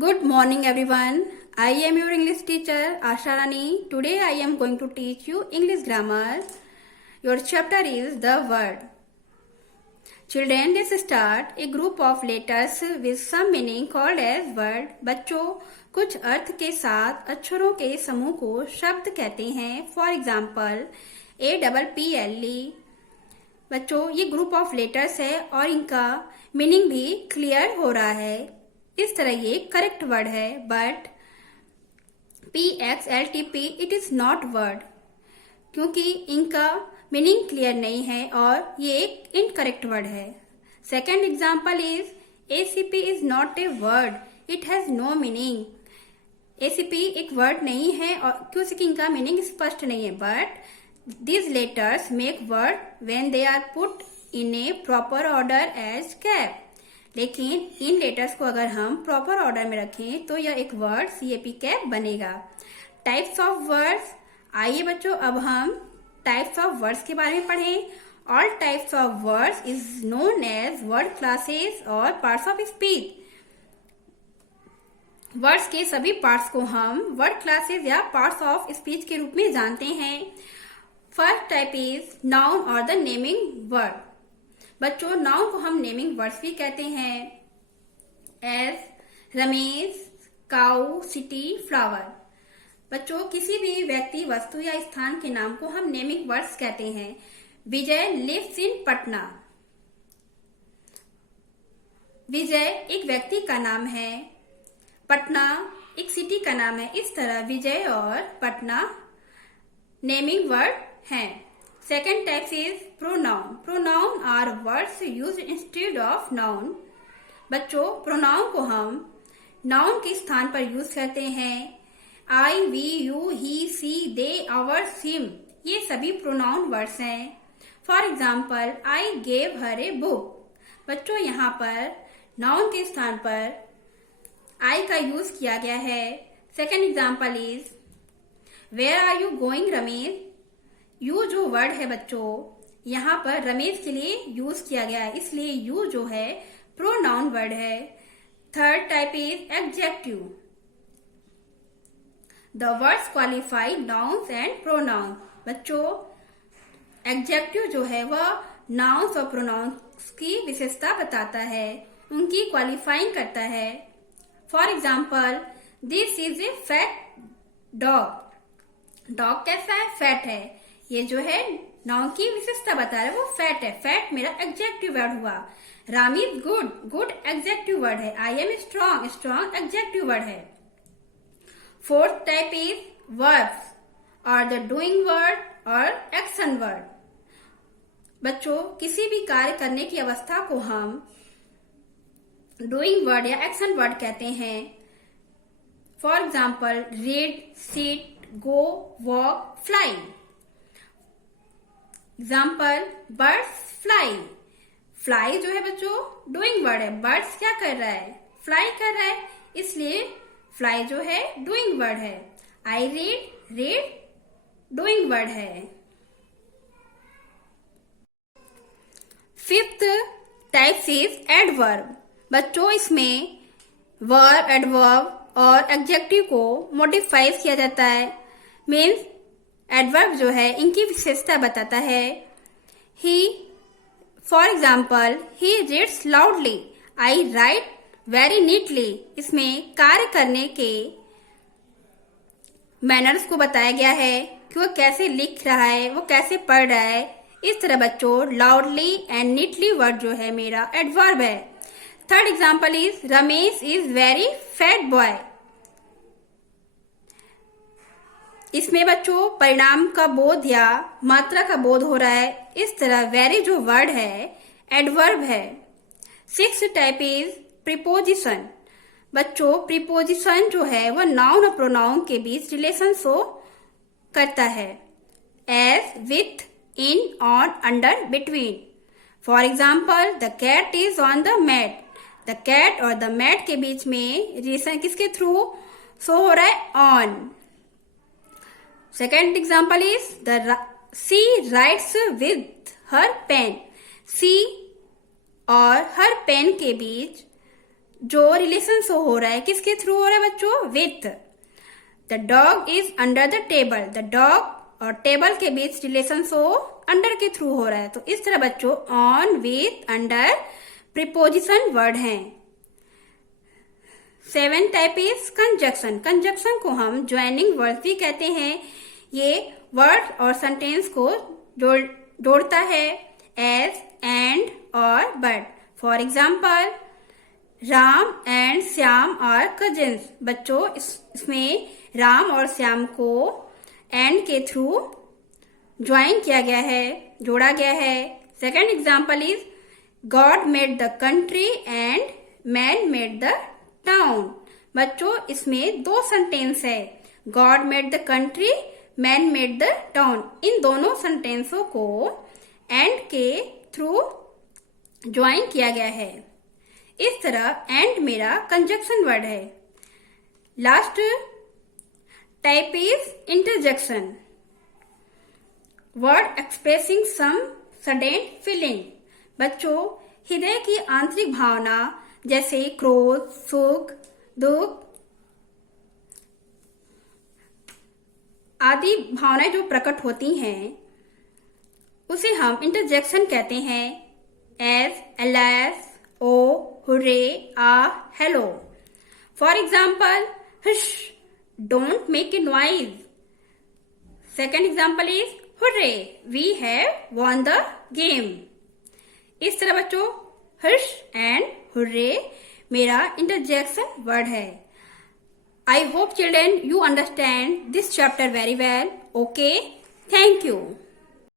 Good morning, everyone. I am your English teacher, Asha Rani. Today I am going to teach you English grammar. Your chapter is the word. Children, let's start. A group of letters with some meaning called as word. बच्चों, कुछ अर्थ के साथ अक्षरों के समूह को शब्द कहते हैं. For example, APPLE. बच्चों, ये ग्रुप ऑफ लेटर्स है और इनका मीनिंग भी क्लियर हो रहा है. इस तरह ये करेक्ट वर्ड है. But PXLTP it is not word, क्योंकि इनका मीनिंग क्लियर नहीं है और ये एक इनकरेक्ट वर्ड है. Second example is ACP is not a word, it has no meaning. ACP एक वर्ड नहीं है और क्योंकि इनका मीनिंग स्पष्ट नहीं है. But these letters make word when they are put in a proper order as cap. लेकिन इन लेटर्स को अगर हम प्रॉपर ऑर्डर में रखें तो यह एक वर्ड CAP कैप बनेगा. Types of words. आइए बच्चों, अब हम टाइप्स ऑफ वर्ड्स के बारे में पढ़ें. All types of words is known as word classes और पार्ट्स ऑफ स्पीच. वर्ड्स के सभी पार्ट्स को हम वर्ड क्लासेस या पार्ट्स ऑफ स्पीच के रूप में जानते हैं. फर्स्ट टाइप इज नाउन और द नेमिंग वर्ड. बच्चों, नाउन को हम नेमिंग वर्ड्स भी कहते हैं. As Ramesh, cow, city, flower. बच्चों, किसी भी व्यक्ति, वस्तु या स्थान के नाम को हम नेमिंग वर्ड्स कहते हैं. विजय लिव्स इन पटना. विजय एक व्यक्ति का नाम है, पटना एक सिटी का नाम है. इस तरह विजय और पटना नेमिंग वर्ड हैं. Second type is pronoun. Pronoun are words used instead of noun. बच्चों, pronoun को हम noun के स्थान पर यूज करते हैं. I, we, you, he, she, they, ours, him. ये सभी pronoun words हैं. For example, I gave her a book. बच्चों, यहाँ पर noun के स्थान पर I का यूज किया गया है. Second example is Where are you going, Ramesh? You जो वर्ड है बच्चों, यहाँ पर रमेश के लिए यूज किया गया है, इसलिए यू जो है प्रोनाउन वर्ड है. Third type is adjective. The words qualify nouns and pronoun. बच्चों, एडजेक्टिव जो है वह नाउन्स और प्रोनाउंस की विशेषता बताता है, उनकी क्वालिफाइंग करता है. For example, this is a fat dog. Dog कैसा है? फैट है. ये जो है नाउन की विशेषता बता रहा है, वो फैट है. फैट मेरा एडजेक्टिव वर्ड हुआ. Ram is good. Good adjective word है. I am strong. Strong adjective word है. Fourth type is verbs are the doing word or action word. बच्चों, किसी भी कार्य करने की अवस्था को हम डूइंग वर्ड या एक्शन वर्ड कहते हैं. For example, read, sit, go, walk, fly. Example, birds fly. fly जो है बच्चों डूइंग वर्ड है. birds क्या कर रहा है? fly कर रहा है, इसलिए fly जो है डूइंग वर्ड है. I read, read doing word है. Fifth type is adverb. बच्चों, इसमें वर्ब, एडवर्ब और एडजेक्टिव को मॉडिफाई किया जाता है. मीन्स एडवर्ब जो है इनकी विशेषता बताता है. He, for example, he reads loudly. I write very neatly. इसमें कार्य करने के मैनर्स को बताया गया है कि वो कैसे लिख रहा है, वो कैसे पढ़ रहा है. इस तरह बच्चों लाउडली एंड नीटली वर्ड जो है मेरा एडवर्ब है. Third example is Ramesh is very fat boy. इसमें बच्चों परिणाम का बोध या मात्रा का बोध हो रहा है. इस तरह वेरी जो वर्ड है एडवर्ब है. Sixth type is preposition. बच्चों, प्रीपोजिशन जो है वह नाउन और प्रोनाउन के बीच रिलेशन शो करता है. As, with, in, on, under, between. For example, the cat is on the mat. The cat और द मैट के बीच में रिलेशन किसके थ्रू शो हो रहा है? On. Second example is she writes with her pen. She और her pen के बीच जो रिलेशन शो हो रहा है किसके थ्रू हो रहा है बच्चों? With. The dog is under the table. The dog और टेबल के बीच रिलेशन शो अंडर के थ्रू हो रहा है। तो इस तरह बच्चों on, with, under preposition word हैं। 7 टाइप इज कंजक्शन। कंजक्शन को हम ज्वाइनिंग वर्ड भी कहते हैं। ये वर्ड और सेंटेंस को जोड़ता है एज, एंड और but. For example, Ram and Shyam are cousins. बच्चों इसमें राम और श्याम को एंड के थ्रू ज्वाइन किया गया है, जोड़ा गया है। Second example is God made the country and man made the town. बच्चों इसमें 2 सेंटेंस है, God made the country, man made the town. इन दोनों सेंटेंसों को एंड के थ्रू ज्वाइन किया गया है। इस तरह एंड मेरा कंजक्शन वर्ड है। Last type is interjection, word expressing some sudden feeling. बच्चों हृदय की आंतरिक भावना जैसे क्रोध, सुख, दुख आदि भावनाएं जो प्रकट होती हैं उसे हम इंटरजेक्शन कहते हैं। एज, alas, oh, hurray, ah, hello. For example, hush, don't make a noise. Second example is hurray, we have won the game. इस तरह बच्चों हुश एंड हुर्रे मेरा इंटरजेक्शन वर्ड है। I hope children you understand this chapter very well. Okay, thank you.